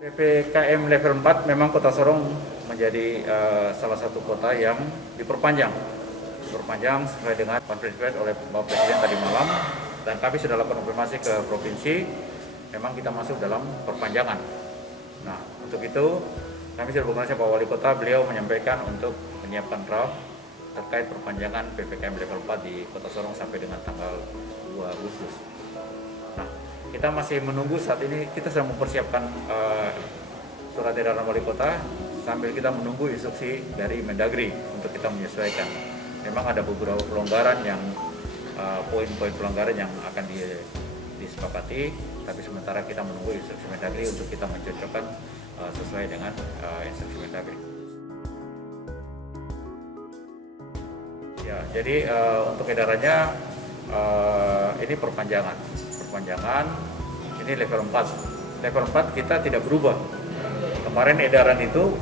PPKM level 4 memang Kota Sorong menjadi salah satu kota yang diperpanjang sesuai dengan konferensi oleh Bapak Presiden tadi malam, dan kami sudah lakukan konfirmasi ke provinsi, memang kita masuk dalam perpanjangan. Nah, untuk itu kami sudah berkoordinasi Pak Wali Kota, beliau menyampaikan untuk menyiapkan draft terkait perpanjangan PPKM level 4 di Kota Sorong sampai dengan tanggal 2 Agustus. Nah, kita masih menunggu saat ini, kita sedang mempersiapkan surat edaran Wali Kota sambil kita menunggu instruksi dari Mendagri untuk kita menyesuaikan. Memang ada beberapa pelonggaran yang poin-poin pelonggaran yang akan disepakati, tapi sementara kita menunggu instruksi Mendagri untuk kita mencocokkan sesuai dengan instruksi Mendagri. Ya, jadi untuk edarannya ini perpanjangan, ini level 4. Level 4 kita tidak berubah. Kemarin edaran itu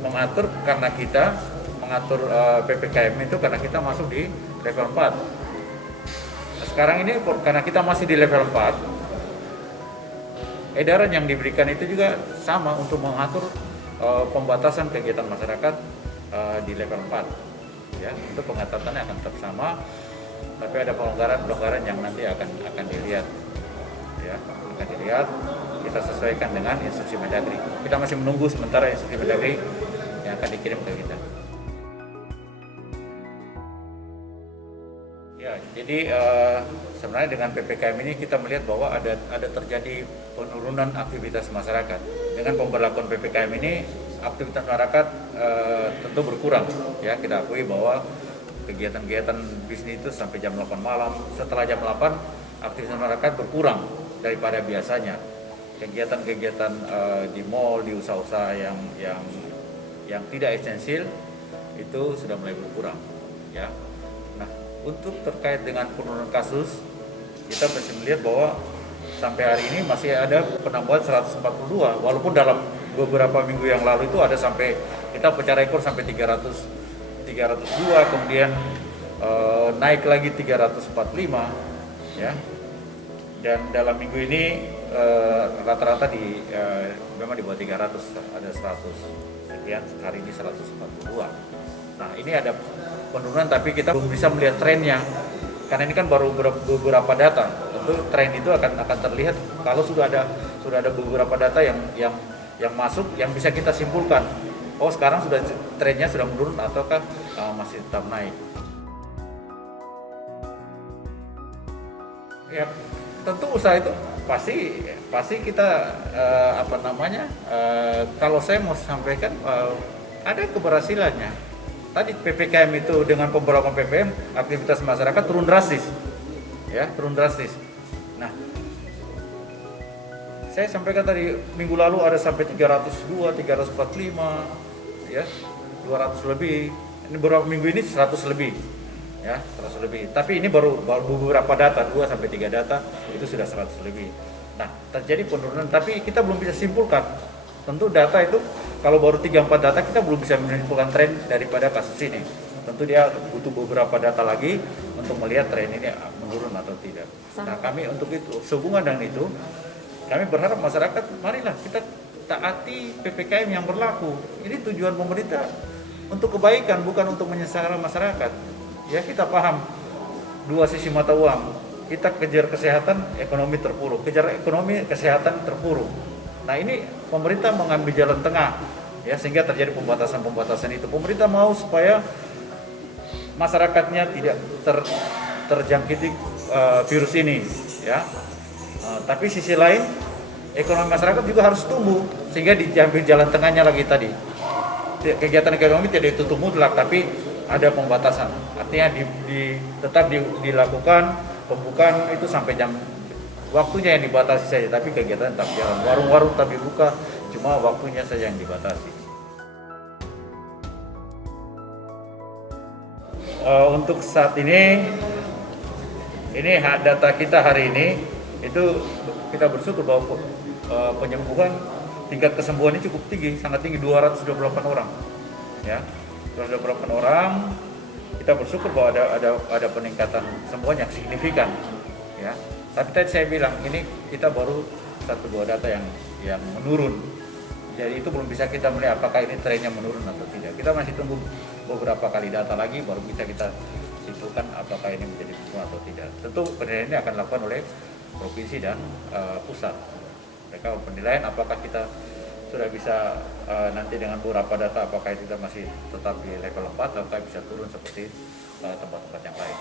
mengatur karena kita mengatur PPKM itu karena kita masuk di level 4. Sekarang ini karena kita masih di level 4, edaran yang diberikan itu juga sama untuk mengatur pembatasan kegiatan masyarakat di level 4. Ya, untuk pengatatannya akan tetap sama, tapi ada pelonggaran yang nanti akan dilihat. Ya, akan dilihat, kita sesuaikan dengan instruksi Mendagri. Kita masih menunggu sementara instruksi Mendagri yang akan dikirim ke kita. Ya, jadi sebenarnya dengan PPKM ini kita melihat bahwa ada terjadi penurunan aktivitas masyarakat. Dengan pemberlakuan PPKM ini, aktivitas masyarakat tentu berkurang. Ya, kita akui bahwa kegiatan-kegiatan bisnis itu sampai jam 8 malam. Setelah jam 8, aktivitas masyarakat berkurang daripada biasanya. Kegiatan-kegiatan di mal, di usaha-usaha yang tidak esensial itu sudah mulai berkurang. Ya. Nah, untuk terkait dengan penurunan kasus, kita masih melihat bahwa sampai hari ini masih ada penambahan 142, walaupun dalam beberapa minggu yang lalu itu ada sampai kita pecah rekor sampai 302, kemudian naik lagi 345, ya. Dan dalam minggu ini rata-rata memang di bawah 300, ada 100 sekian, hari ini 142. Nah, ini ada penurunan tapi kita belum bisa melihat trennya karena ini kan baru beberapa data. Tentu tren itu akan terlihat kalau sudah ada beberapa data yang masuk yang bisa kita simpulkan. Oh, sekarang trennya sudah menurun ataukah masih tetap naik. Ya, tentu usaha itu pasti kita kalau saya mau sampaikan ada keberhasilannya. Tadi PPKM itu dengan pemberlakuan PPKM, aktivitas masyarakat turun drastis. Ya, turun drastis. Nah, saya sampaikan tadi minggu lalu ada sampai 302, 345, ya, 200 lebih. Ini beberapa minggu ini 100 lebih. Ya, 100 lebih. Tapi ini baru beberapa data, 2 sampai 3 data itu sudah 100 lebih. Nah, terjadi penurunan tapi kita belum bisa simpulkan. Tentu data itu kalau baru 3-4 data kita belum bisa menyimpulkan tren daripada kasus ini. Tentu dia butuh beberapa data lagi untuk melihat tren ini menurun atau tidak. Nah, kami untuk itu, sehubungan dengan itu, kami berharap masyarakat, marilah kita taati PPKM yang berlaku. Ini tujuan pemerintah untuk kebaikan, bukan untuk menyengsara masyarakat. Ya, kita paham dua sisi mata uang. Kita kejar kesehatan, ekonomi terpuruk. Kejar ekonomi, kesehatan terpuruk. Nah, ini pemerintah mengambil jalan tengah, ya, sehingga terjadi pembatasan itu. Pemerintah mau supaya masyarakatnya tidak terjangkiti virus ini, ya. Tapi sisi lain, ekonomi masyarakat juga harus tumbuh, sehingga diambil jalan tengahnya lagi tadi. Kegiatan ekonomi tidak ditutup mutlak, tapi ada pembatasan. Artinya tetap dilakukan pembukaan itu sampai jam waktunya yang dibatasi saja, tapi kegiatan tetap jalan. Warung-warung tetap dibuka, cuma waktunya saja yang dibatasi. Untuk saat ini data kita hari ini itu kita bersyukur bahwa penyembuhan, tingkat kesembuhan ini cukup tinggi, sangat tinggi, 228 orang. Ya, 228 orang. Kita bersyukur bahwa ada peningkatan sembuhan yang signifikan. Ya. Tapi tadi saya bilang ini kita baru 1-2 data yang yang menurun. Jadi itu belum bisa kita melihat apakah ini trennya menurun atau tidak. Kita masih tunggu beberapa kali data lagi baru bisa kita simpulkan apakah ini menjadi menurun atau tidak. Tentu penilaian ini akan dilakukan oleh provinsi dan pusat. Mereka penilaian apakah kita sudah bisa nanti dengan beberapa data apakah kita masih tetap di level 4 atau bisa turun seperti tempat-tempat yang lain.